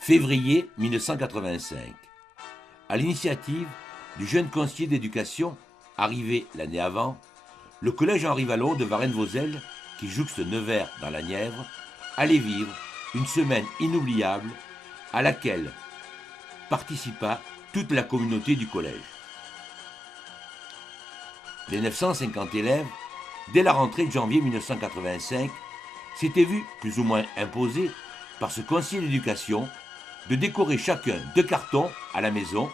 Février 1985. À l'initiative du jeune conseiller d'éducation, arrivé l'année avant, le collège Henri Vallon de Varennes-Vauzelles, qui jouxte Nevers dans la Nièvre, allait vivre une semaine inoubliable à laquelle participa toute la communauté du collège. Les 950 élèves, dès la rentrée de janvier 1985, s'étaient vus plus ou moins imposés par ce conseiller d'éducation de décorer chacun 2 cartons à la maison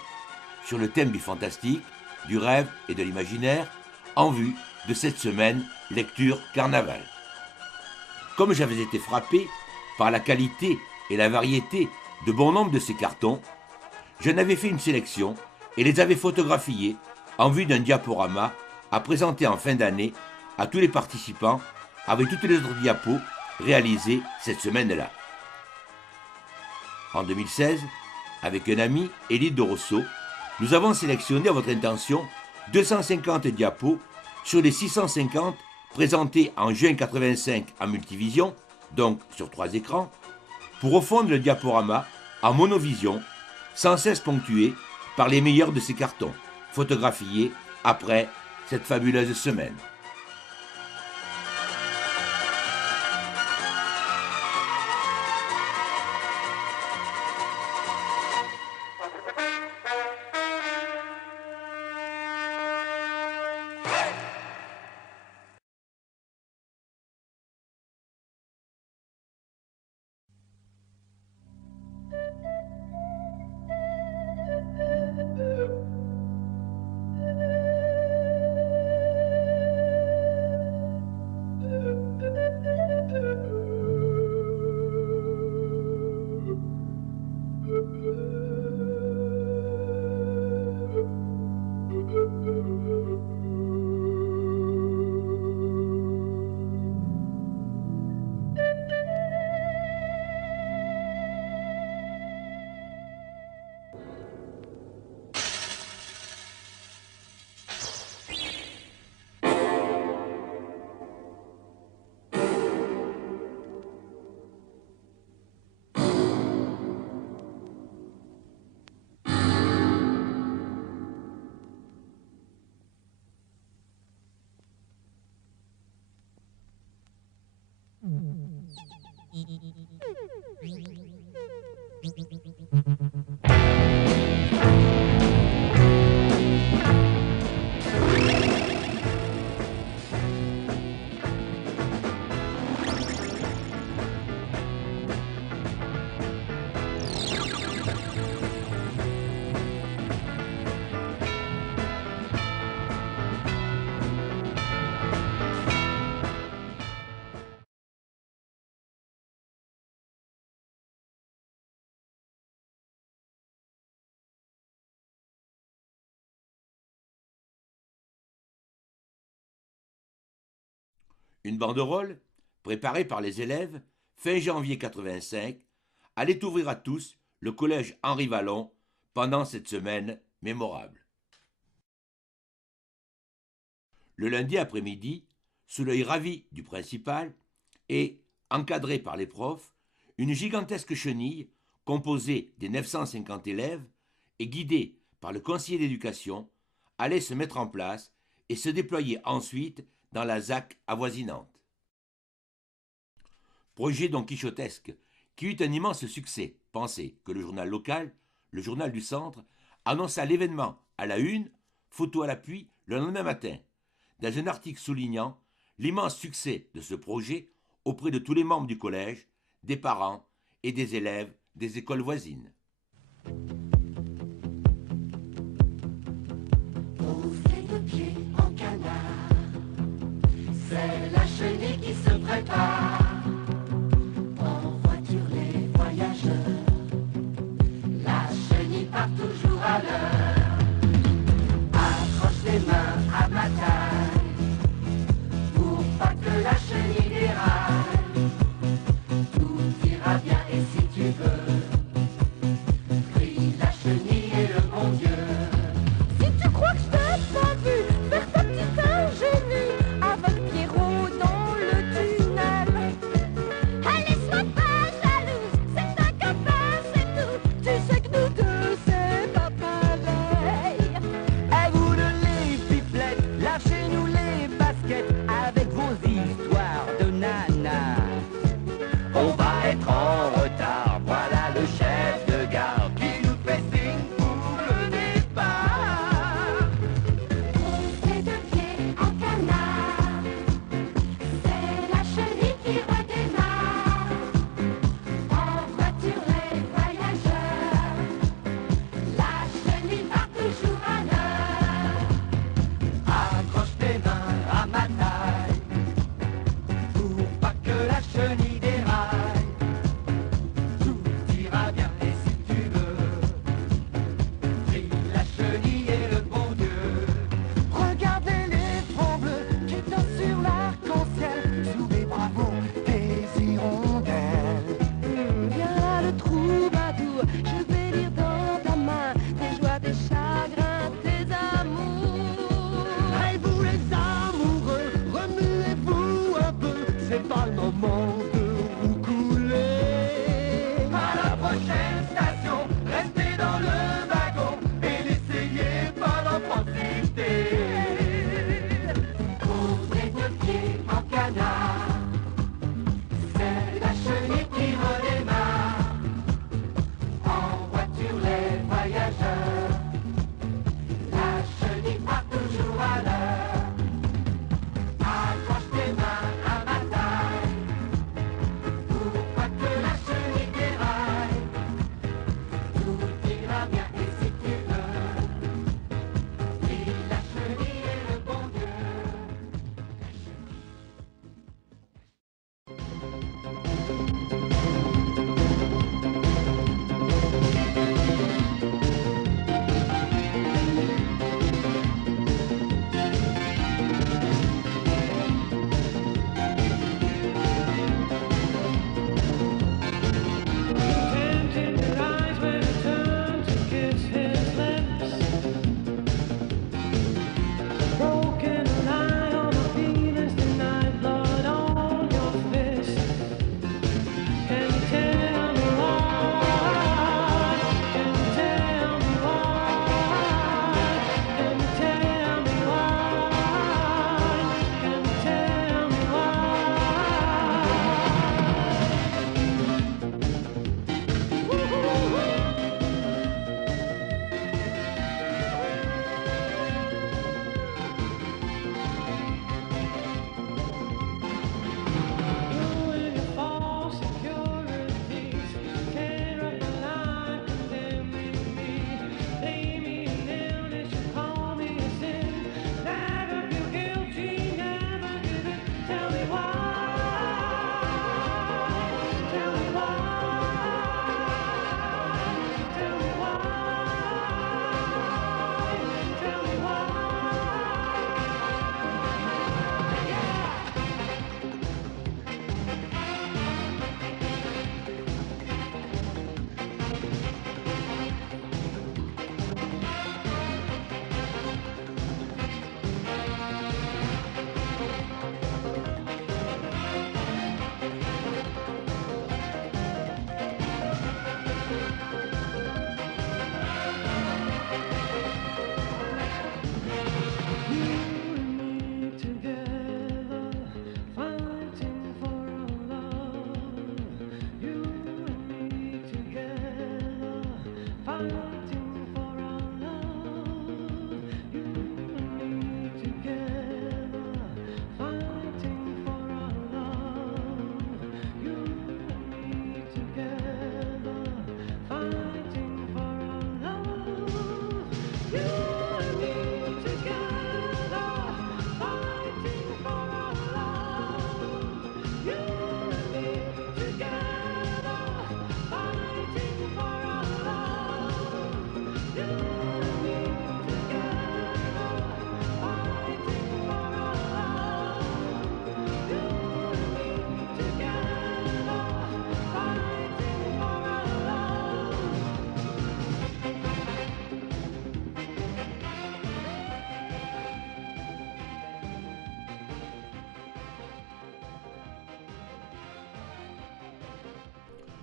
sur le thème du fantastique, du rêve et de l'imaginaire en vue de cette semaine lecture carnaval. Comme j'avais été frappé par la qualité et la variété de bon nombre de ces cartons, j'en avais fait une sélection et les avais photographiés en vue d'un diaporama à présenter en fin d'année à tous les participants avec toutes les autres diapos réalisées cette semaine-là. En 2016, avec un ami, Élie de Rosso, nous avons sélectionné à votre intention 250 diapos sur les 650 présentés en juin 85 en multivision, donc sur 3 écrans, pour refondre le diaporama en monovision, sans cesse ponctué par les meilleurs de ces cartons, photographiés après cette fabuleuse semaine. Une banderole, préparée par les élèves, fin janvier 85, allait ouvrir à tous le collège Henri Vallon pendant cette semaine mémorable. Le lundi après-midi, sous l'œil ravi du principal et, encadré par les profs, une gigantesque chenille, composée des 950 élèves et guidée par le conseiller d'éducation, allait se mettre en place et se déployer ensuite dans la ZAC avoisinante. Projet don quichotesque qui eut un immense succès. Pensez que le journal local, le journal du centre, annonça l'événement à la une, photo à l'appui, le lendemain matin, dans un article soulignant l'immense succès de ce projet auprès de tous les membres du collège, des parents et des élèves des écoles voisines. C'est la chenille qui se prépare. En voiture les voyageurs, la chenille part toujours à l'heure. Accroche les mains à ma taille, pour pas que la chenille déraille. Tout ira bien et si tu veux, prie la chenille.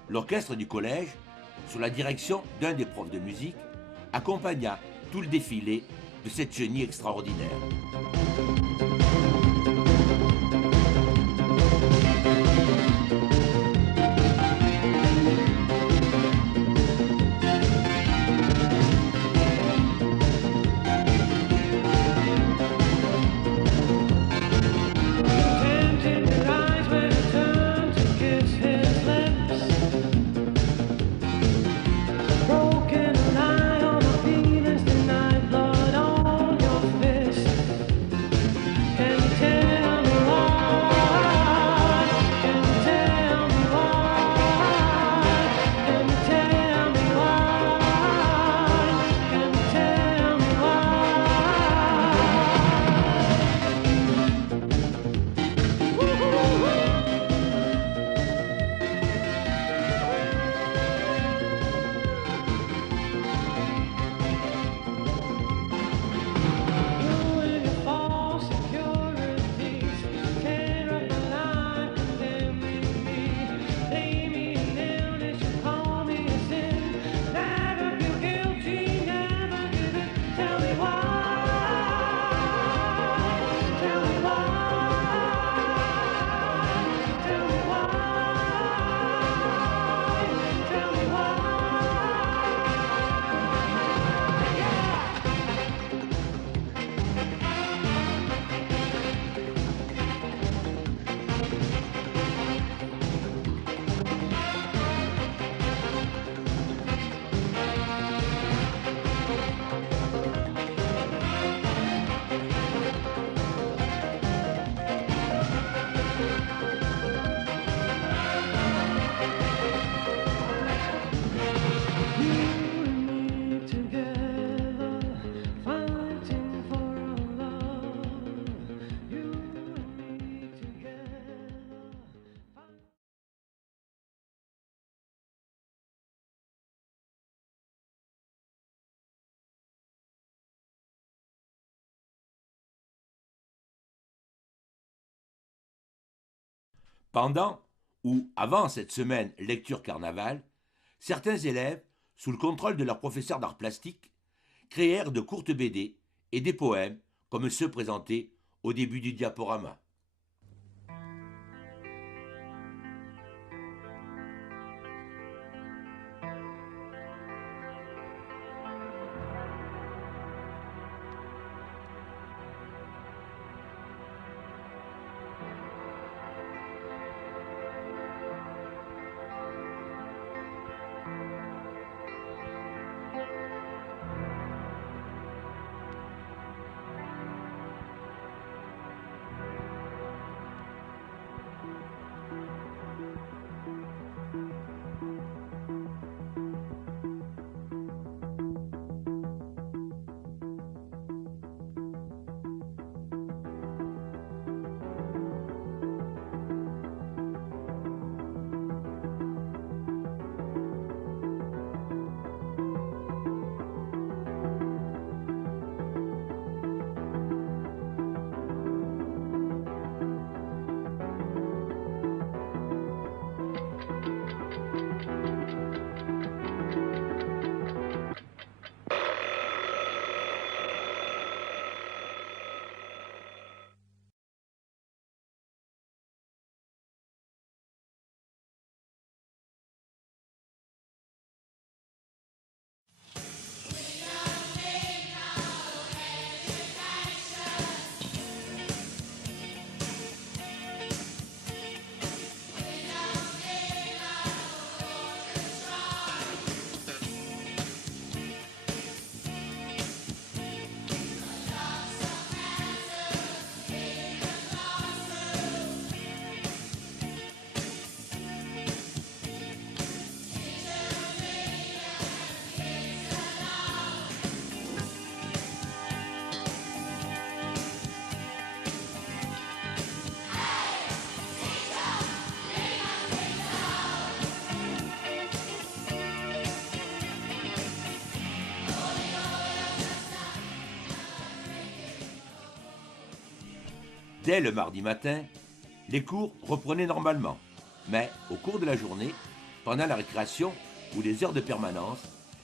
L'orchestre du collège, sous la direction d'un des profs de musique, accompagna tout le défilé de cette chenille extraordinaire. Pendant ou avant cette semaine lecture carnaval, certains élèves, sous le contrôle de leur professeur d'art plastique, créèrent de courtes BD et des poèmes comme ceux présentés au début du diaporama. Dès le mardi matin, les cours reprenaient normalement, mais au cours de la journée, Pendant la récréation ou les heures de permanence,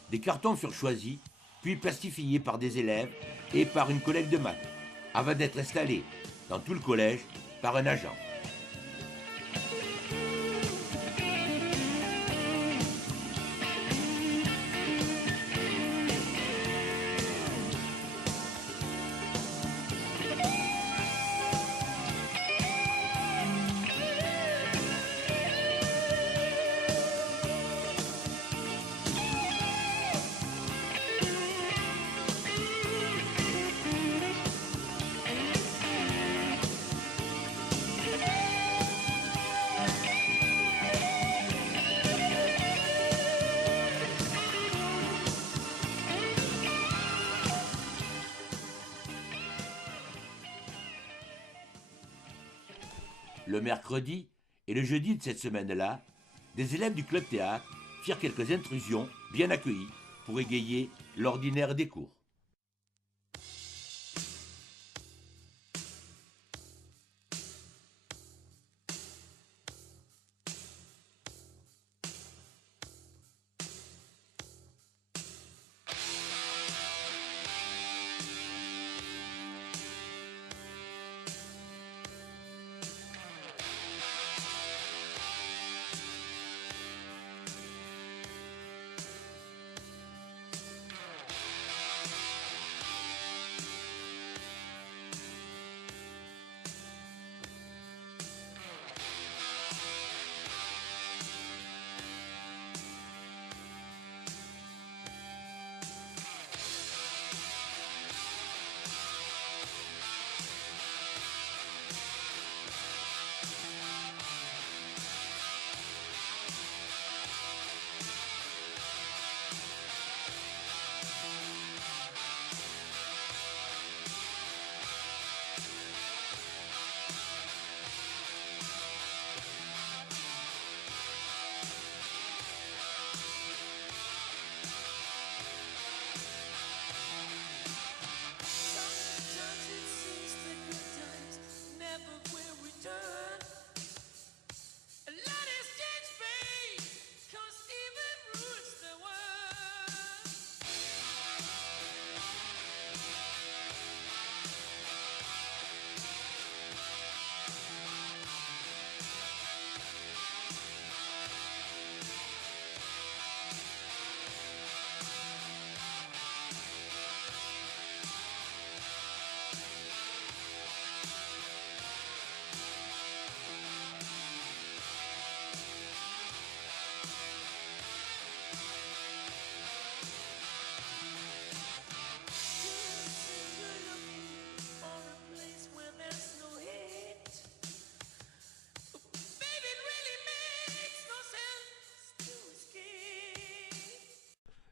des cartons furent choisis, puis plastifiés par des élèves et par une collègue de maths, avant d'être installés dans tout le collège par un agent. Le mercredi et le jeudi de cette semaine-là, des élèves du club théâtre firent quelques intrusions bien accueillies pour égayer l'ordinaire des cours.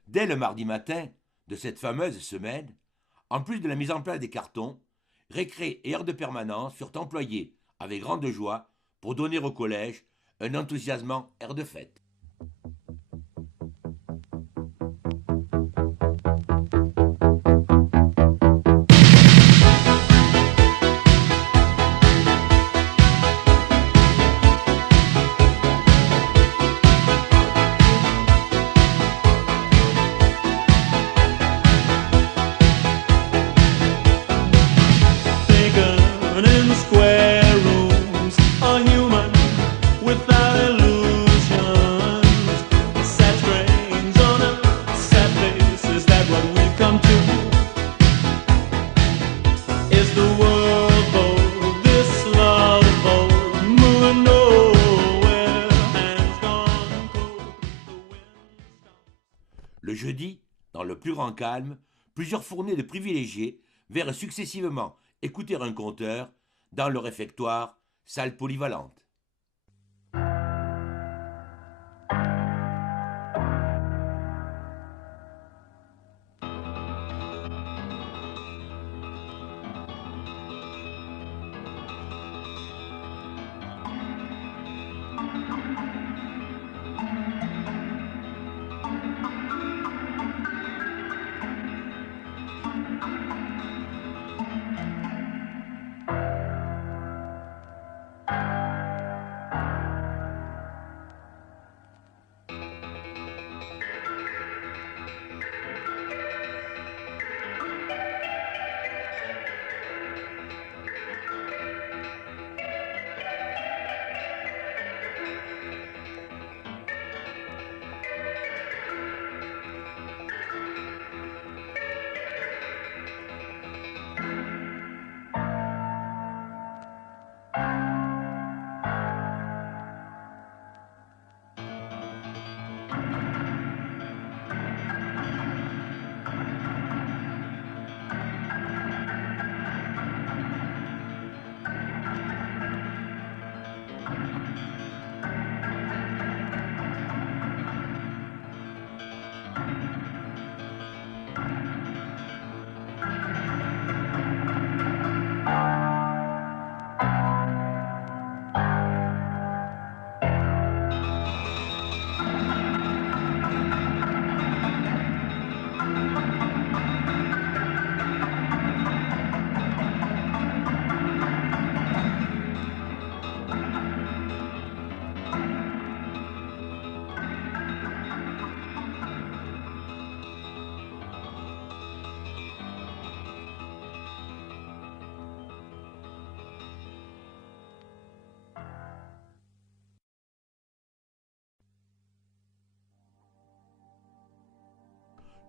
Dès le mardi matin de cette fameuse semaine, en plus de la mise en place des cartons, récré et heures de permanence furent employés avec grande joie pour donner au collège un enthousiasmant air de fête. Le jeudi, dans le plus grand calme, plusieurs fournées de privilégiés vinrent successivement écouter un conteur dans le réfectoire, salle polyvalente.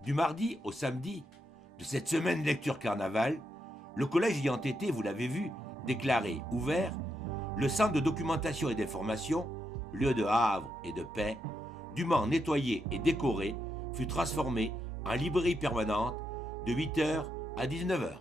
Du mardi au samedi de cette semaine de lecture carnaval, le collège ayant été, vous l'avez vu, déclaré ouvert, le centre de documentation et d'information, lieu de havre et de paix, dûment nettoyé et décoré, fut transformé en librairie permanente de 8h à 19h.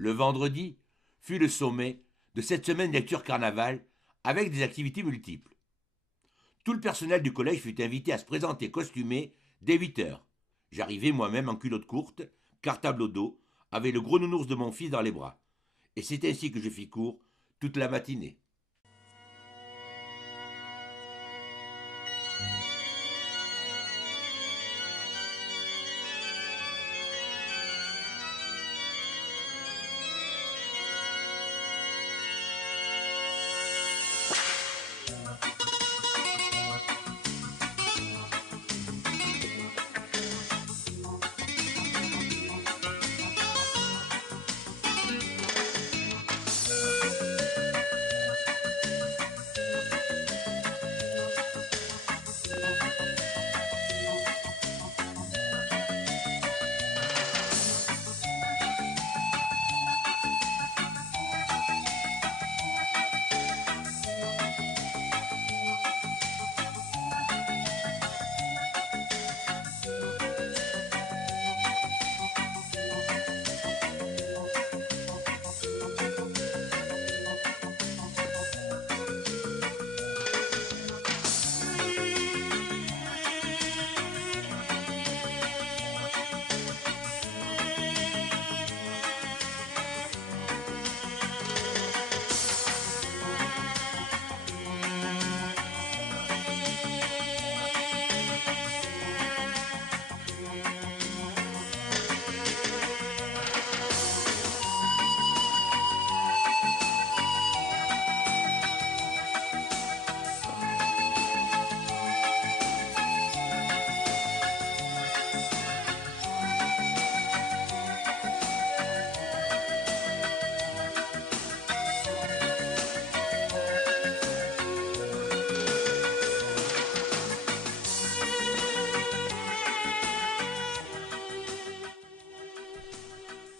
Le vendredi fut le sommet de cette semaine de lecture carnaval avec des activités multiples. Tout le personnel du collège fut invité à se présenter costumé dès 8h. J'arrivais moi-même en culotte courte, cartable au dos, avec le gros nounours de mon fils dans les bras. Et c'est ainsi que je fis cours toute la matinée.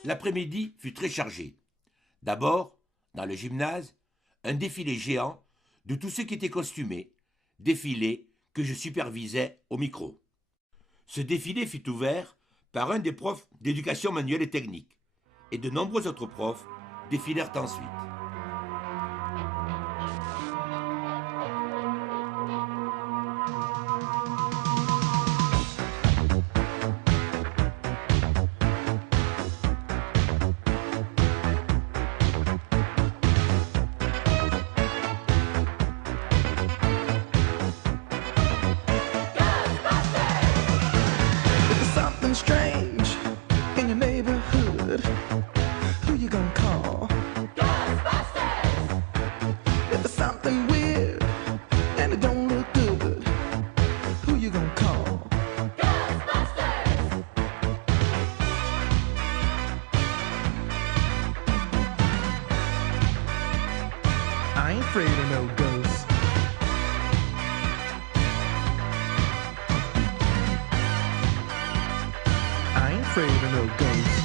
L'après-midi fut très chargé. D'abord, dans le gymnase, un défilé géant de tous ceux qui étaient costumés, défilé que je supervisais au micro. Ce défilé fut ouvert par un des profs d'éducation manuelle et technique, et de nombreux autres profs défilèrent ensuite. Strange in your neighborhood, who you gonna call? Ghostbusters! If there's something weird and it don't look good, who you gonna call? Ghostbusters! I ain't afraid of no ghosts. I ain't afraid of no ghosts.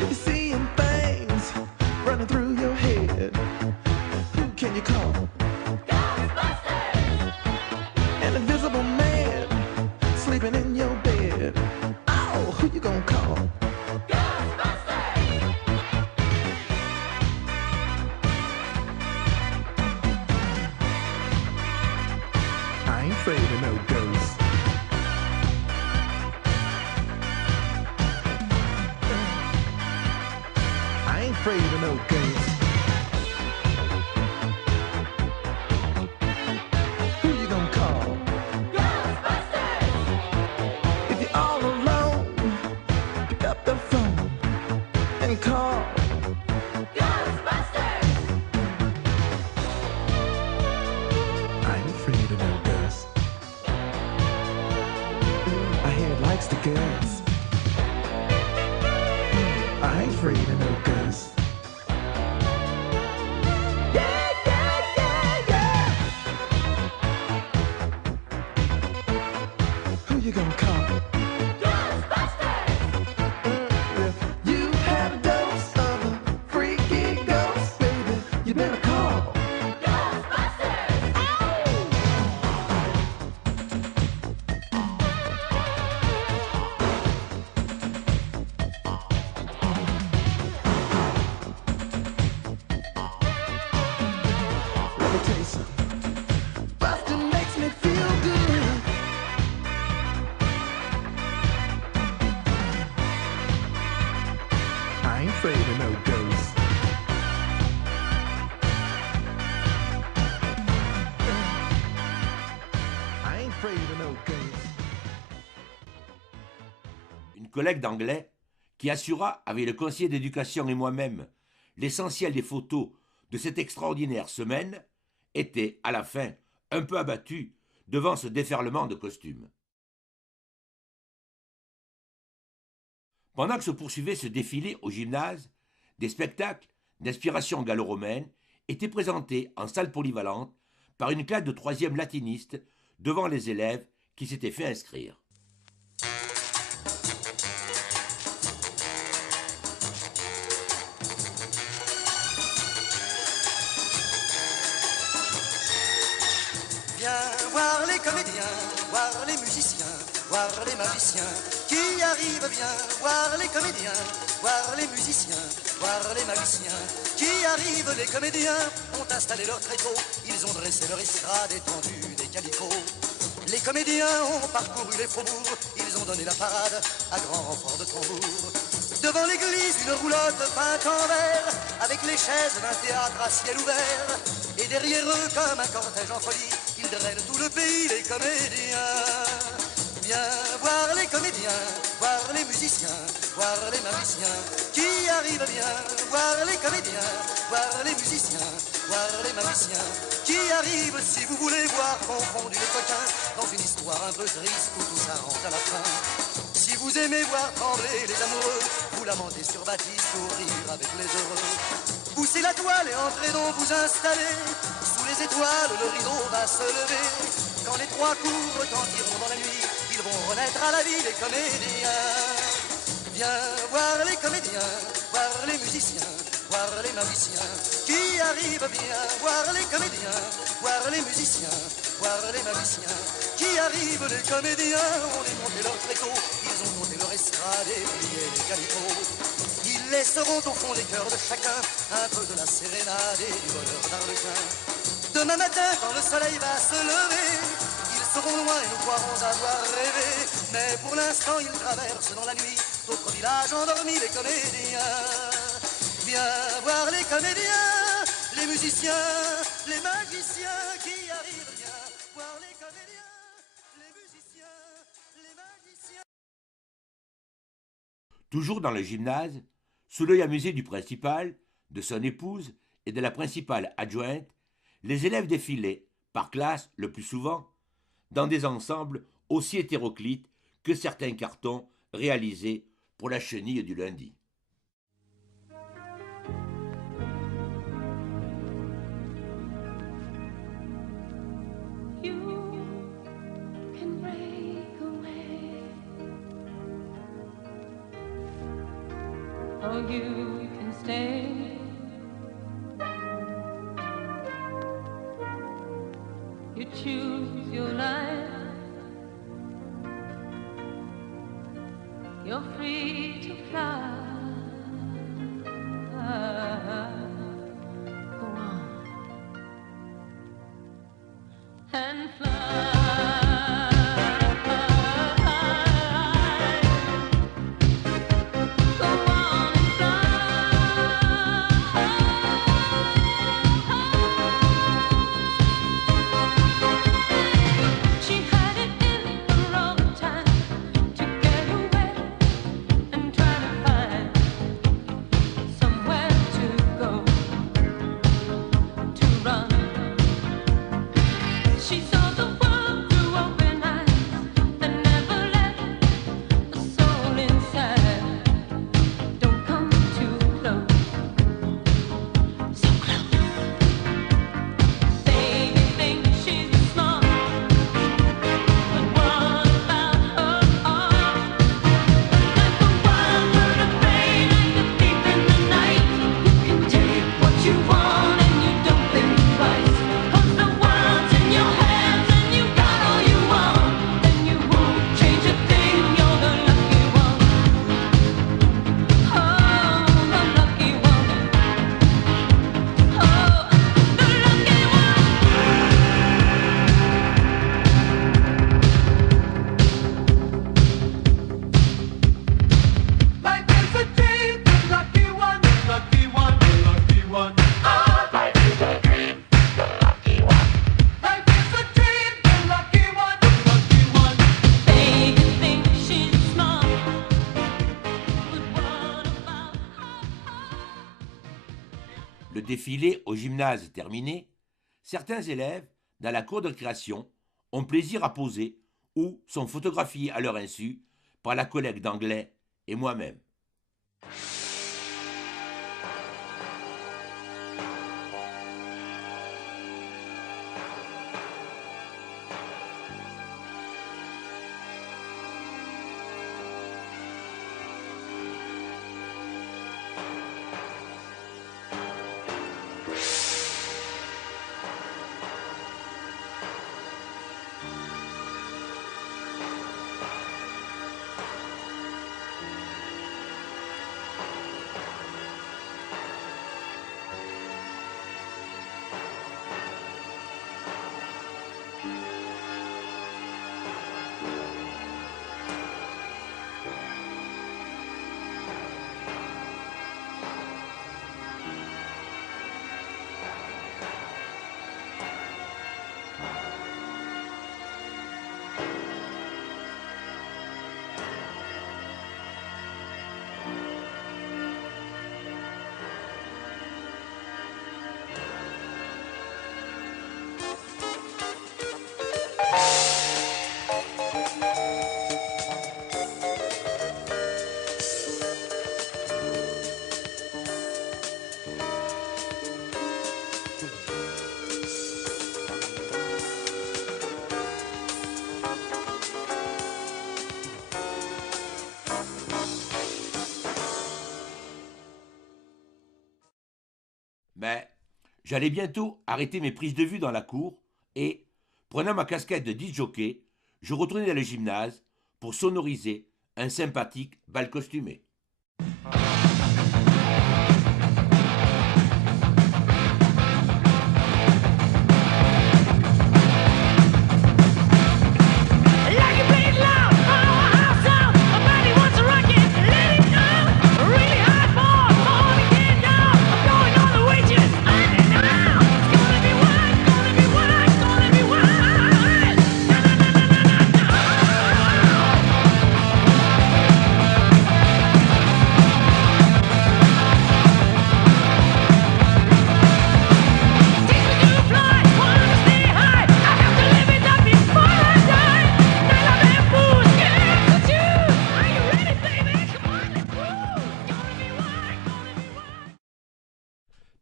If you're seeing things running through your head, who can you call? Ghostbusters! An invisible man sleeping in your bed. Oh, who you gonna call? Ghostbusters! I ain't afraid of no ghosts. I ain't afraid of no ghosts. Who you gonna call? Ghostbusters! If you're all alone, pick up the phone and call you gonna call? You had a dose of a freaky ghost, baby. You better call. Let me tell you something. Bustin' makes me feel good. I ain't afraid of no ghosts. I ain't afraid of no ghosts. Une collègue d'anglais qui assura avec le conseiller d'éducation et moi-même l'essentiel des photos de cette extraordinaire semaine était, à la fin, un peu abattue devant ce déferlement de costumes. Pendant que se poursuivait ce défilé au gymnase, des spectacles d'inspiration gallo-romaine étaient présentés en salle polyvalente par une classe de 3e latiniste devant les élèves qui s'étaient fait inscrire. Viens voir les comédiens, voir les musiciens, voir les magiciens qui arrivent bien. Voir les comédiens, voir les musiciens, voir les magiciens qui arrivent. Les comédiens ont installé leur tréteau, ils ont dressé leur estrade étendue des calicots. Les comédiens ont parcouru les faubourgs, ils ont donné la parade à grand renfort de tambour. Devant l'église, une roulotte peinte en vert, avec les chaises d'un théâtre à ciel ouvert. Et derrière eux, comme un cortège en folie, ils drainent tout le pays, les comédiens. Viens voir les comédiens, voir les musiciens, voir les magiciens qui arrivent bien. Voir les comédiens, voir les musiciens, voir les magiciens qui arrivent. Si vous voulez voir confondus les coquins dans une histoire un peu triste où tout s'arrange à la fin. Si vous aimez voir trembler les amoureux, vous lamentez sur Baptiste pour rire avec les heureux. Poussez la toile et entrez donc vous installer. Sous les étoiles, le rideau va se lever. Quand les trois coups retentiront dans la nuit, ils vont renaître à la vie, les comédiens. Viens voir les comédiens, voir les musiciens, voir les magiciens qui arrivent bien. Voir les comédiens, voir les musiciens, voir les magiciens qui arrivent. Les comédiens ont démonté leur tréteau, ils ont monté leur estrade et plié les calicots. Ils laisseront au fond des cœurs de chacun un peu de la sérénade et du bonheur d'Arlequin. Demain matin, quand le soleil va se lever, ils seront loin et nous croirons avoir rêvé. Mais pour l'instant, ils traversent dans la nuit d'autres villages endormis, les comédiens. Viens voir les comédiens, les musiciens, les magiciens qui arrivent bien. Voir les comédiens, les musiciens, les magiciens. Toujours dans le gymnase, sous l'œil amusé du principal, de son épouse et de la principale adjointe, les élèves défilaient, par classe le plus souvent, dans des ensembles aussi hétéroclites que certains cartons réalisés pour la chenille du lundi. Or you can stay. You choose your life. You're free to fly. Go on and fly. Find défilé au gymnase terminé, certains élèves, dans la cour de récréation, ont plaisir à poser ou sont photographiés à leur insu par la collègue d'anglais et moi-même. Mais j'allais bientôt arrêter mes prises de vue dans la cour et, prenant ma casquette de disc jockey, je retournais dans le gymnase pour sonoriser un sympathique bal costumé.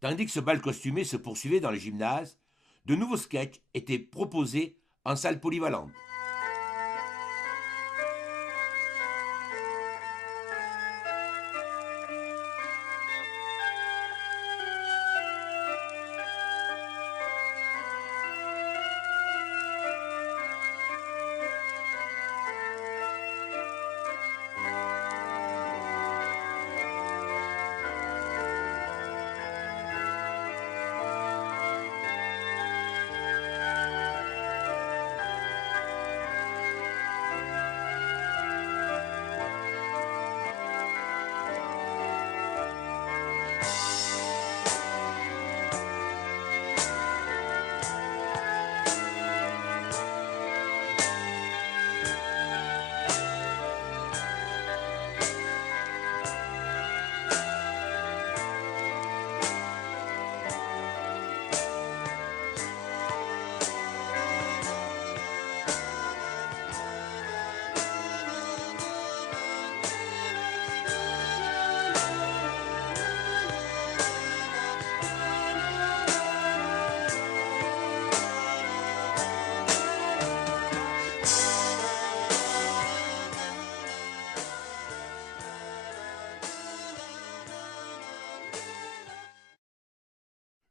Tandis que ce bal costumé se poursuivait dans le gymnase, de nouveaux sketchs étaient proposés en salle polyvalente.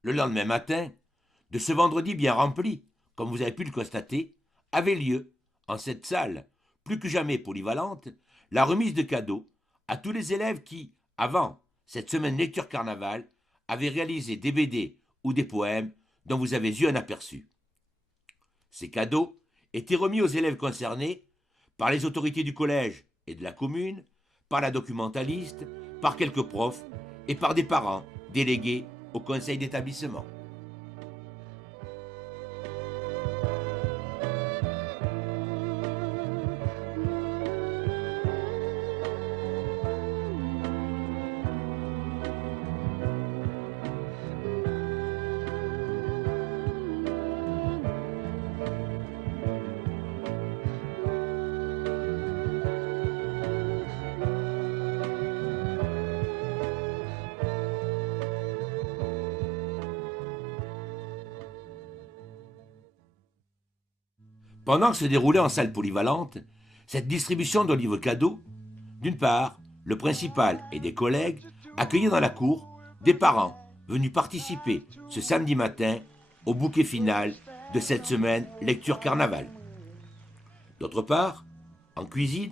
Le lendemain matin, de ce vendredi bien rempli, comme vous avez pu le constater, avait lieu, en cette salle plus que jamais polyvalente, la remise de cadeaux à tous les élèves qui, avant cette semaine lecture carnaval, avaient réalisé des BD ou des poèmes dont vous avez eu un aperçu. Ces cadeaux étaient remis aux élèves concernés par les autorités du collège et de la commune, par la documentaliste, par quelques profs et par des parents délégués au conseil d'établissement. Pendant que se déroulait en salle polyvalente cette distribution d'olives cadeaux, d'une part, le principal et des collègues accueillaient dans la cour des parents venus participer ce samedi matin au bouquet final de cette semaine lecture carnaval. D'autre part, en cuisine,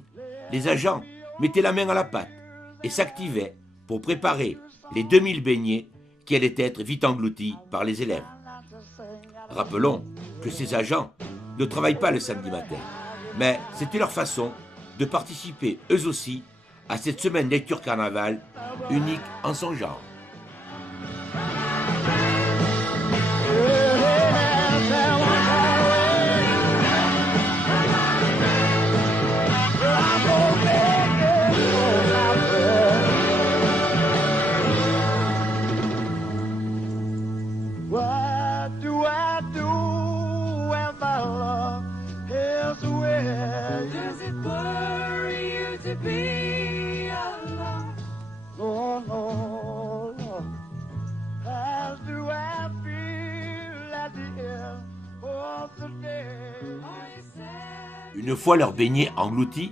les agents mettaient la main à la pâte et s'activaient pour préparer les 2000 beignets qui allaient être vite engloutis par les élèves. Rappelons que ces agents ne travaillent pas le samedi matin, mais c'était leur façon de participer eux aussi à cette semaine lecture carnaval unique en son genre. Une fois leurs beignets engloutis,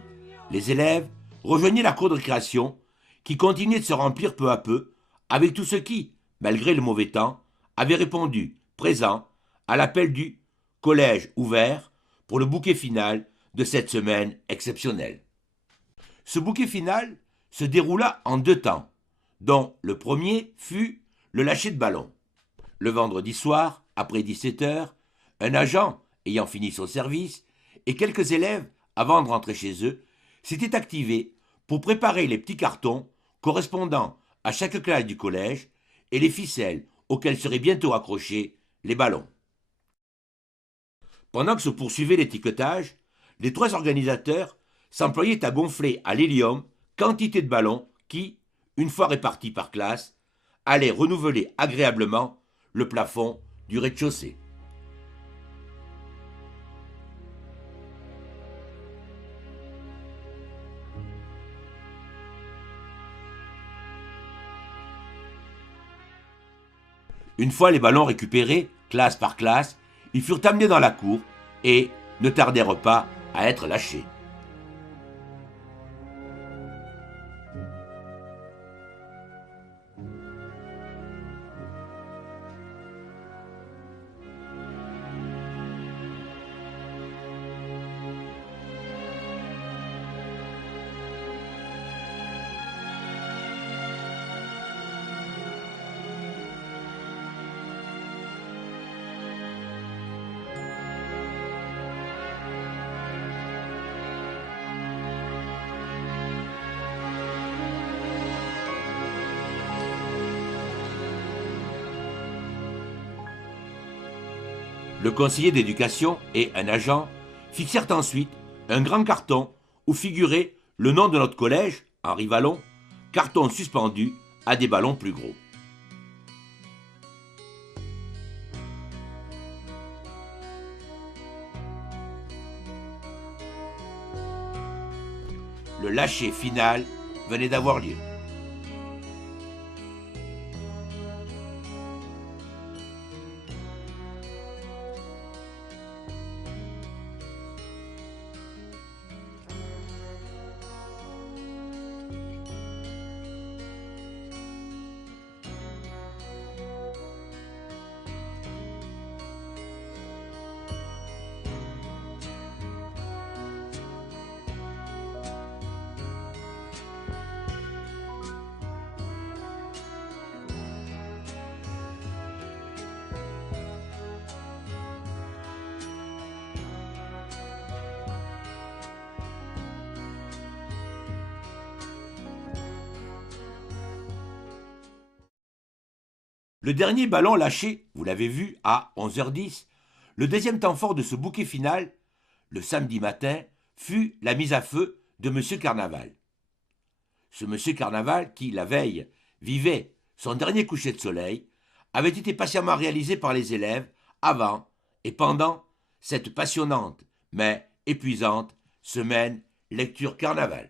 les élèves rejoignaient la cour de récréation qui continuait de se remplir peu à peu avec tous ceux qui, malgré le mauvais temps, avaient répondu présent à l'appel du collège ouvert pour le bouquet final de cette semaine exceptionnelle. Ce bouquet final se déroula en 2 temps, dont le premier fut le lâcher de ballon. Le vendredi soir, après 17h, un agent ayant fini son service et quelques élèves, avant de rentrer chez eux, s'étaient activés pour préparer les petits cartons correspondant à chaque classe du collège et les ficelles auxquelles seraient bientôt accrochés les ballons. Pendant que se poursuivait l'étiquetage, les 3 organisateurs s'employaient à gonfler à l'hélium quantité de ballons qui, une fois répartis par classe, allaient renouveler agréablement le plafond du rez-de-chaussée. Une fois les ballons récupérés, classe par classe, ils furent amenés dans la cour et ne tardèrent pas à être lâchés. Le conseiller d'éducation et un agent fixèrent ensuite un grand carton où figurait le nom de notre collège, Henri Vallon, carton suspendu à des ballons plus gros. Le lâcher final venait d'avoir lieu. Le dernier ballon lâché, vous l'avez vu, à 11h10, le deuxième temps fort de ce bouquet final, le samedi matin, fut la mise à feu de M. Carnaval. Ce M. Carnaval qui, la veille, vivait son dernier coucher de soleil, avait été patiemment réalisé par les élèves avant et pendant cette passionnante mais épuisante semaine lecture carnaval.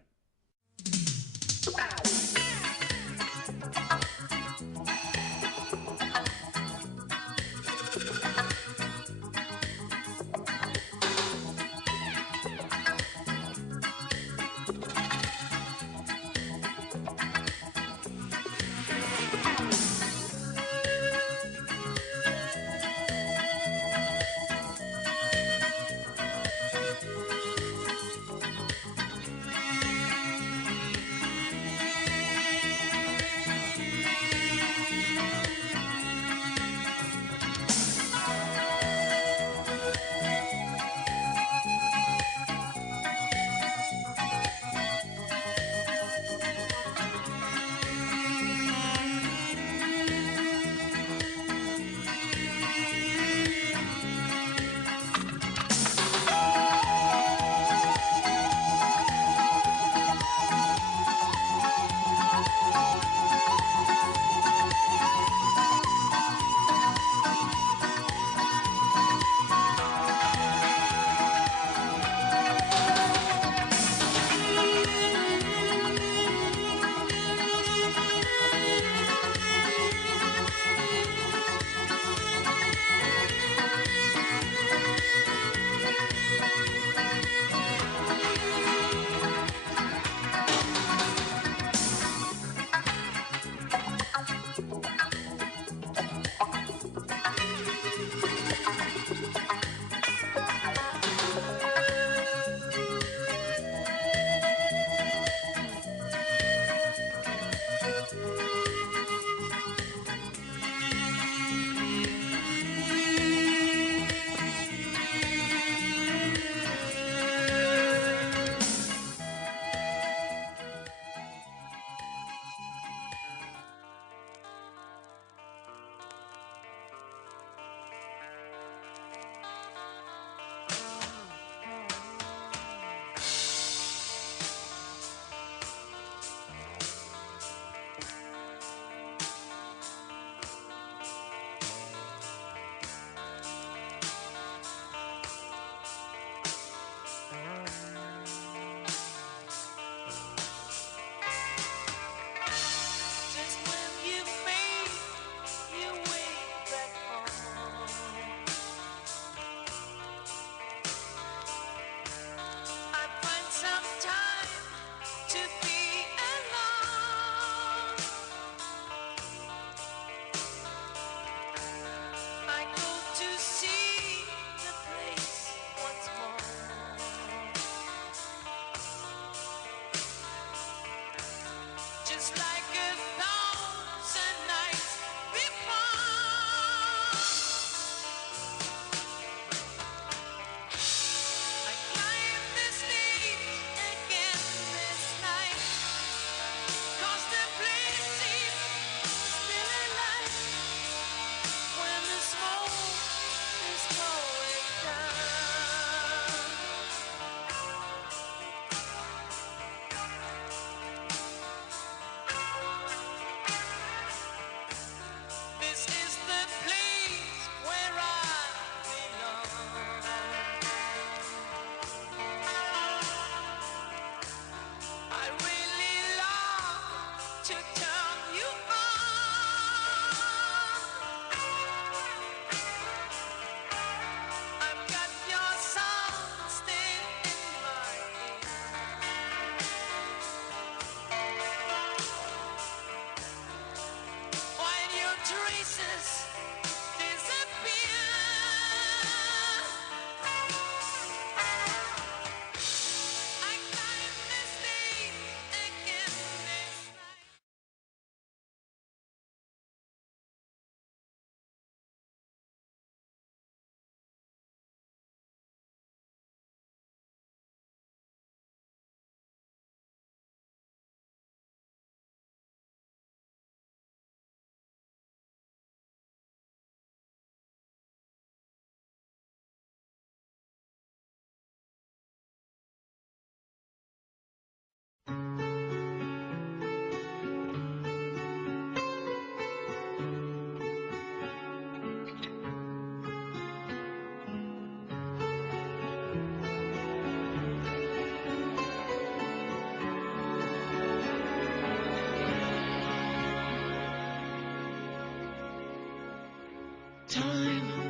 time.